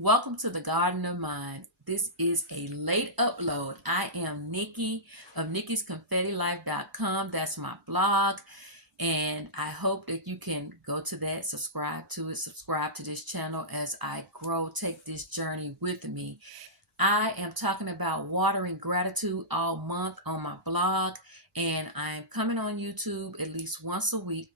Welcome to the Garden of Mind. This is a late upload. I am Nikki of nikkisconfettilife.com. That's my blog. And I hope that you can go to that, subscribe to it, subscribe to this channel as I grow, take this journey with me. I am talking about watering gratitude all month on my blog, and I'm coming on YouTube at least once a week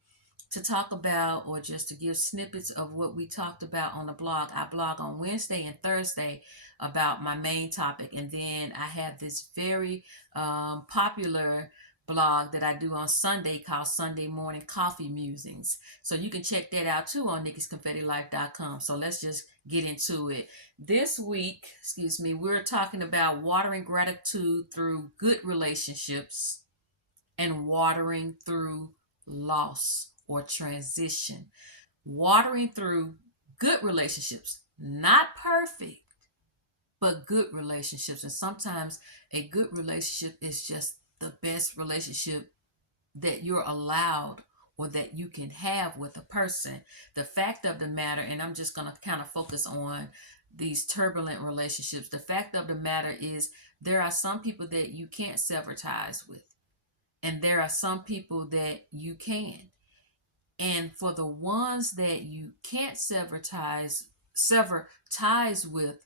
to talk about or just to give snippets of what we talked about on the blog. I blog on Wednesday and Thursday about my main topic, and then I have this very popular blog that I do on Sunday called Sunday Morning Coffee Musings. So you can check that out too on nikkisconfettilife.com. So let's just get into it. This week, we're talking about watering gratitude through good relationships and watering through loss or transition. Watering through good relationships, not perfect, but good relationships. And sometimes a good relationship is just the best relationship that you're allowed or that you can have with a person. The fact of the matter, and I'm just going to kind of focus on these turbulent relationships. The fact of the matter is there are some people that you can't sever ties with, and there are some people that you can. And for the ones that you can't sever ties with,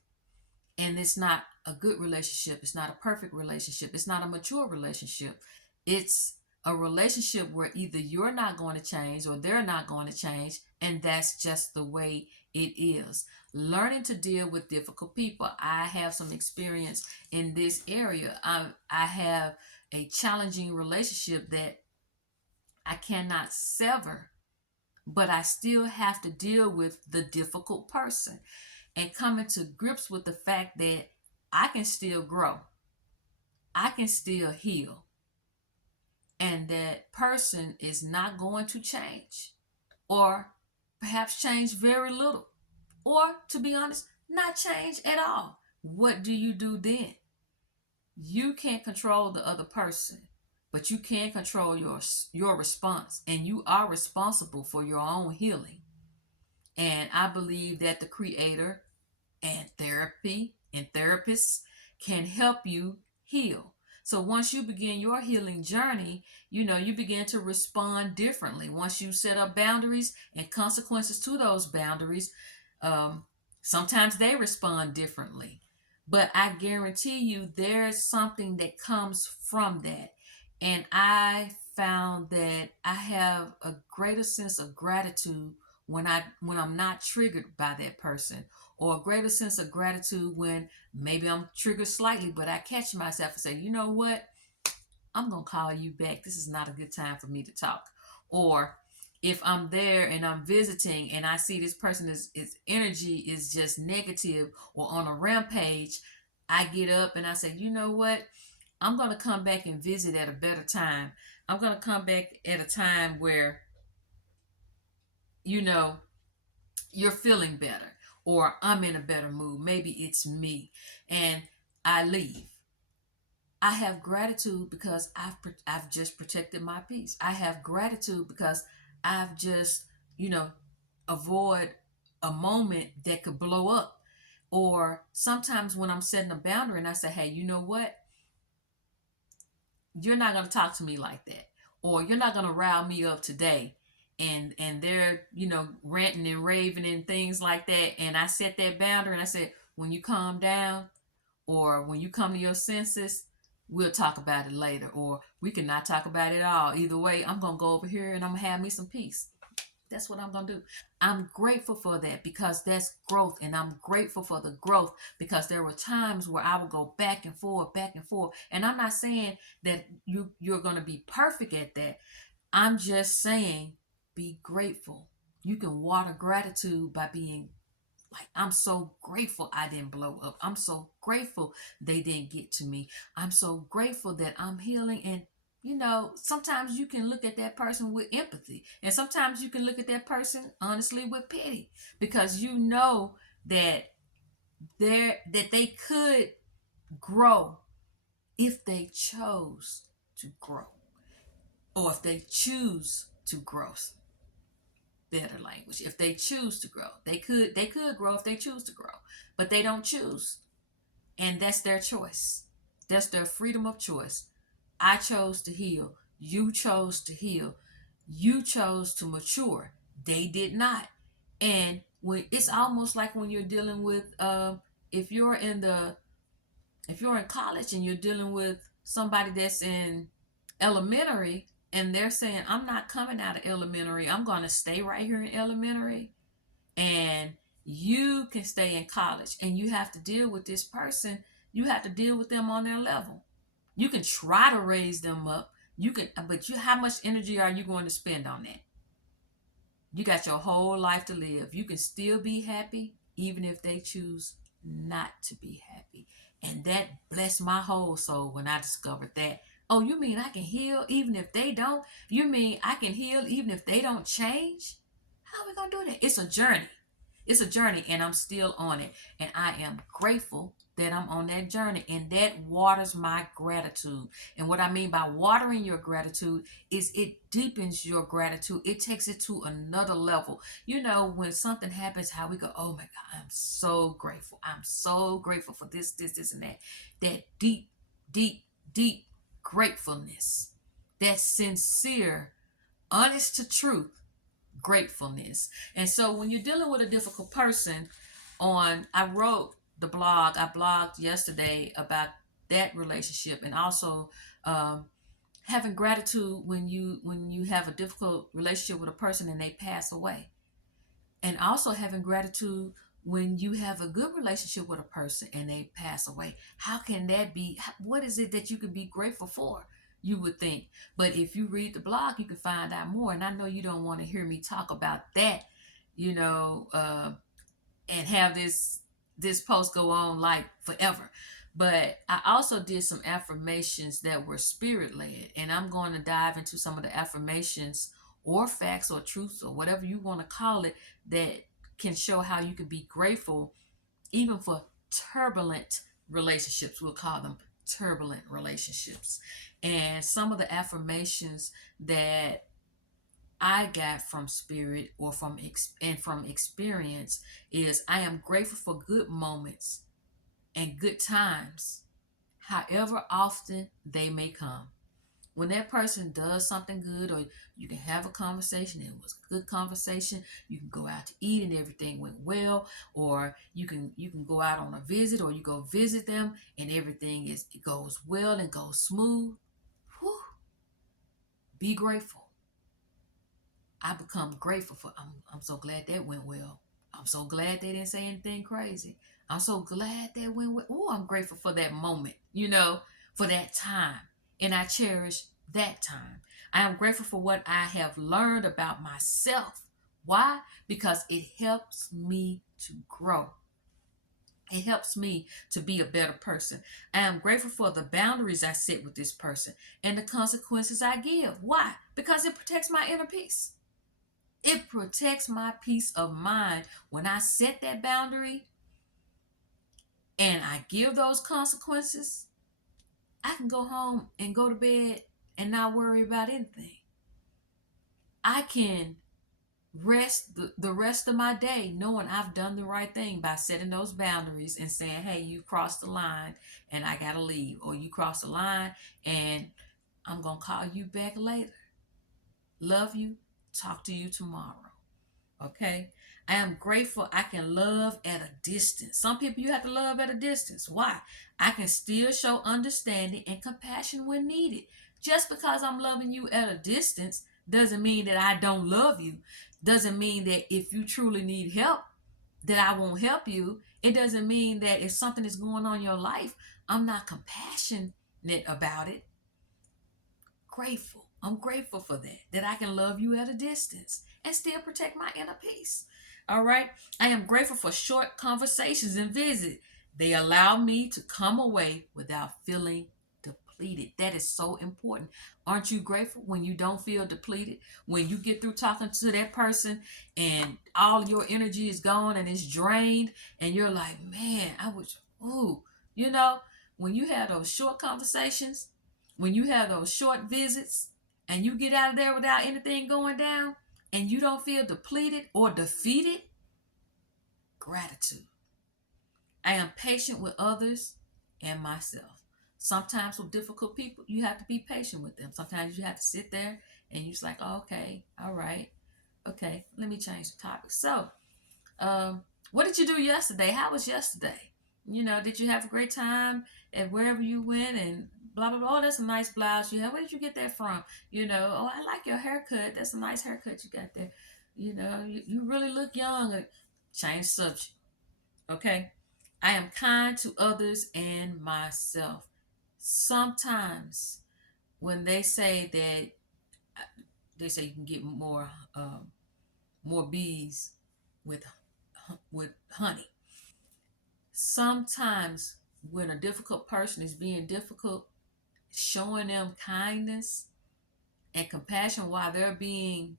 and it's not a good relationship, it's not a perfect relationship, it's not a mature relationship. It's a relationship where either you're not going to change or they're not going to change, and that's just the way it is. Learning to deal with difficult people. I have some experience in this area. I have a challenging relationship that I cannot sever, but I still have to deal with the difficult person and coming to grips with the fact that I can still grow, I can still heal, and that person is not going to change, or perhaps change very little, or to be honest, not change at all. What do you do then? You can't control the other person, but you can control your response, and you are responsible for your own healing. And I believe that the creator and therapy and therapists can help you heal. So once you begin your healing journey, you begin to respond differently. Once you set up boundaries and consequences to those boundaries, um, sometimes they respond differently. But I guarantee you there's something that comes from that. And I found that I have a greater sense of gratitude when I'm not triggered by that person, or a greater sense of gratitude when maybe I'm triggered slightly, but I catch myself and say, you know what? I'm going to call you back. This is not a good time for me to talk. Or if I'm there and I'm visiting and I see this person is energy is just negative or on a rampage, I get up and I say, you know what? I'm going to come back and visit at a better time. I'm going to come back at a time where, you know, you're feeling better, or I'm in a better mood. Maybe it's me, and I leave. I have gratitude because I've just protected my peace. I have gratitude because I've just, you know, avoid a moment that could blow up. Or sometimes when I'm setting a boundary and I say, hey, you know what? You're not going to talk to me like that, or you're not going to rile me up today. And they're, ranting and raving and things like that, and I set that boundary and I said, when you calm down, or when you come to your senses, we'll talk about it later, or we can not talk about it at all. Either way, I'm going to go over here and I'm going to have me some peace. That's what I'm going to do. I'm grateful for that because that's growth. And I'm grateful for the growth because there were times where I would go back and forth, back and forth. And I'm not saying that you're going to be perfect at that. I'm just saying be grateful. You can water gratitude by being like, I'm so grateful I didn't blow up. I'm so grateful they didn't get to me. I'm so grateful that I'm healing. And sometimes you can look at that person with empathy, and sometimes you can look at that person honestly with pity, because you know that they could grow if they chose to grow, or if they choose to grow. better language. If they choose to grow, they could grow if they choose to grow, but they don't choose, and that's their choice. That's their freedom of choice. I chose to heal. You chose to heal. You chose to mature. They did not. And when it's almost like when you're dealing with, if you're in the if you're in college and you're dealing with somebody that's in elementary and they're saying, I'm not coming out of elementary, I'm going to stay right here in elementary, and you can stay in college, and you have to deal with this person, you have to deal with them on their level. You can try to raise them up, how much energy are you going to spend on that? You got your whole life to live. You can still be happy even if they choose not to be happy. And that blessed my whole soul when I discovered that. Oh, you mean I can heal even if they don't? You mean I can heal even if they don't change? How are we going to do that? It's a journey. It's a journey, and I'm still on it. And I am grateful that I'm on that journey, and that waters my gratitude. And what I mean by watering your gratitude is it deepens your gratitude. It takes it to another level. You know, when something happens, how we go, oh my God, I'm so grateful. I'm so grateful for this, and that. That deep, deep, deep gratefulness. That sincere, honest to truth gratefulness. And so when you're dealing with a difficult person, I wrote the blog, I blogged yesterday about that relationship, and also having gratitude when you have a difficult relationship with a person and they pass away, and also having gratitude when you have a good relationship with a person and they pass away. How can that be? What is it that you could be grateful for? You would think. But if you read the blog, you can find out more. And I know you don't want to hear me talk about that, you know, and have this post go on like forever. But I also did some affirmations that were spirit led, and I'm going to dive into some of the affirmations or facts or truths or whatever you want to call it that can show how you can be grateful even for turbulent relationships. We'll call them turbulent relationships. And some of the affirmations that I got from spirit or from experience is, I am grateful for good moments and good times, however often they may come. When that person does something good, or you can have a conversation, it was a good conversation, you can go out to eat and everything went well, or you can go out on a visit, or you go visit them and everything it goes well and goes smooth. Whew, be grateful. I become grateful for. I'm so glad that went well. I'm so glad they didn't say anything crazy. I'm so glad that went well. Oh, I'm grateful for that moment, for that time. And I cherish that time. I am grateful for what I have learned about myself. Why? Because it helps me to grow. It helps me to be a better person. I am grateful for the boundaries I set with this person and the consequences I give. Why? Because it protects my inner peace. It protects my peace of mind when I set that boundary and I give those consequences. I can go home and go to bed and not worry about anything. I can rest the rest of my day knowing I've done the right thing by setting those boundaries and saying, hey, you crossed the line and I gotta leave, or you crossed the line and I'm gonna call you back later. Love you. Talk to you tomorrow. Okay. I am grateful I can love at a distance. Some people you have to love at a distance. Why? I can still show understanding and compassion when needed. Just because I'm loving you at a distance doesn't mean that I don't love you. Doesn't mean that if you truly need help, that I won't help you. It doesn't mean that if something is going on in your life, I'm not compassionate about it. Grateful. I'm grateful for that I can love you at a distance and still protect my inner peace. All right. I am grateful for short conversations and visits. They allow me to come away without feeling depleted. That is so important. Aren't you grateful when you don't feel depleted? When you get through talking to that person and all your energy is gone and it's drained, and you're like, man, when you have those short conversations, when you have those short visits, and you get out of there without anything going down, and you don't feel depleted or defeated, gratitude. I am patient with others and myself. Sometimes with difficult people, you have to be patient with them. Sometimes you have to sit there and you're just like, oh, okay, all right, okay, let me change the topic. So, what did you do yesterday? How was yesterday? Did you have a great time at wherever you went and blah blah blah? Oh, that's a nice blouse you have. Where did you get that from? Oh, I like your haircut. That's a nice haircut you got there. You really look young. Change subject. Okay. I am kind to others and myself. Sometimes when they say you can get more bees with honey. Sometimes when a difficult person is being difficult, showing them kindness and compassion while they're being,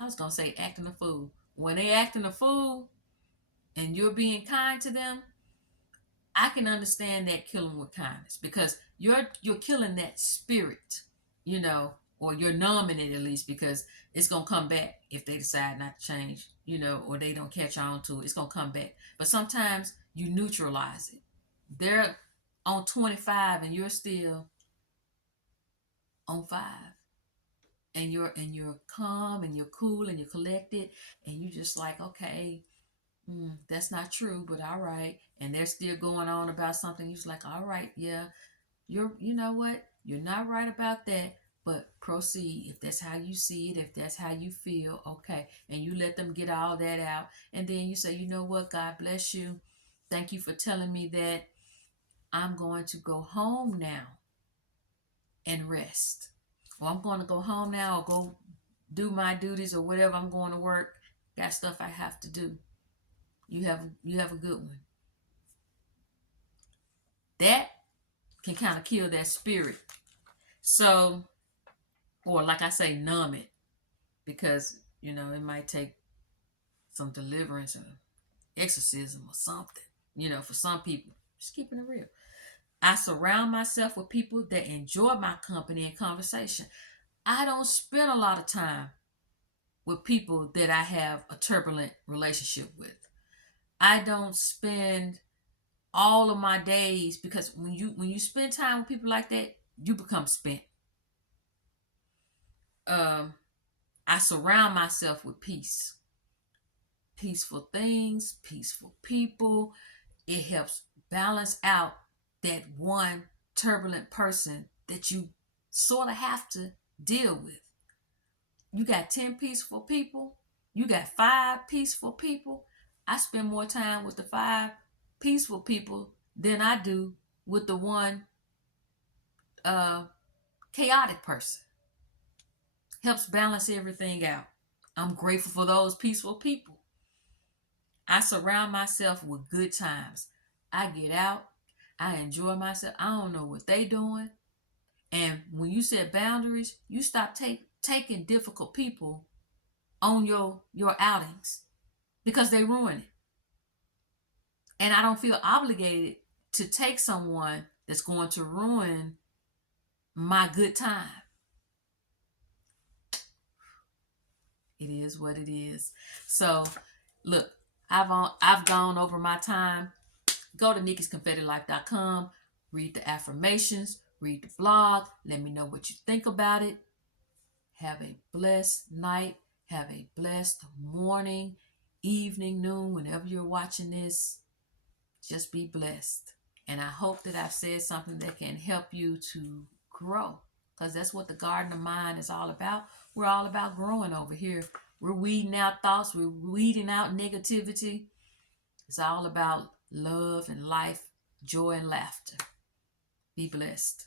I was gonna say acting a fool. When they acting a fool and you're being kind to them, I can understand that killing with kindness because you're killing that spirit, or you're numbing it at least because it's gonna come back if they decide not to change, or they don't catch on to it. It's gonna come back. But sometimes you neutralize it. They're on 25 and you're still on 5. And you're calm and you're cool and you're collected and you just like, okay, that's not true, but all right. And they're still going on about something. You're just like, all right, yeah, you know what? You're not right about that, but proceed. If that's how you see it, if that's how you feel, okay. And you let them get all that out. And then you say, you know what? God bless you. Thank you for telling me that. I'm going to go home now and rest. Or I'm going to go home now or go do my duties or whatever. I'm going to work. Got stuff I have to do. You have a good one. That can kind of kill that spirit. So, or like I say, numb it because it might take some deliverance or exorcism or something. For some people, just keeping it real. I surround myself with people that enjoy my company and conversation. I don't spend a lot of time with people that I have a turbulent relationship with. I don't spend all of my days because when you spend time with people like that, you become spent. Um, I surround myself with peace, peaceful things, peaceful people. It helps balance out that one turbulent person that you sort of have to deal with. You got 10 peaceful people, you got 5 peaceful people. I spend more time with the 5 peaceful people than I do with the one uh, chaotic person. Helps balance everything out. I'm grateful for those peaceful people. I surround myself with good times. I get out, I enjoy myself. I don't know what they doing. And when you set boundaries, you stop taking difficult people on your outings because they ruin it. And I don't feel obligated to take someone that's going to ruin my good time. It is what it is. So, look, I've gone over my time. Go to nikkisconfettilife.com, read the affirmations, read the blog, let me know what you think about it. Have a blessed night. Have a blessed morning, evening, noon, whenever you're watching this. Just be blessed. And I hope that I've said something that can help you to grow because that's what the Garden of Mind is all about. We're all about growing over here. We're weeding out thoughts. We're weeding out negativity. It's all about love and life, joy and laughter. Be blessed.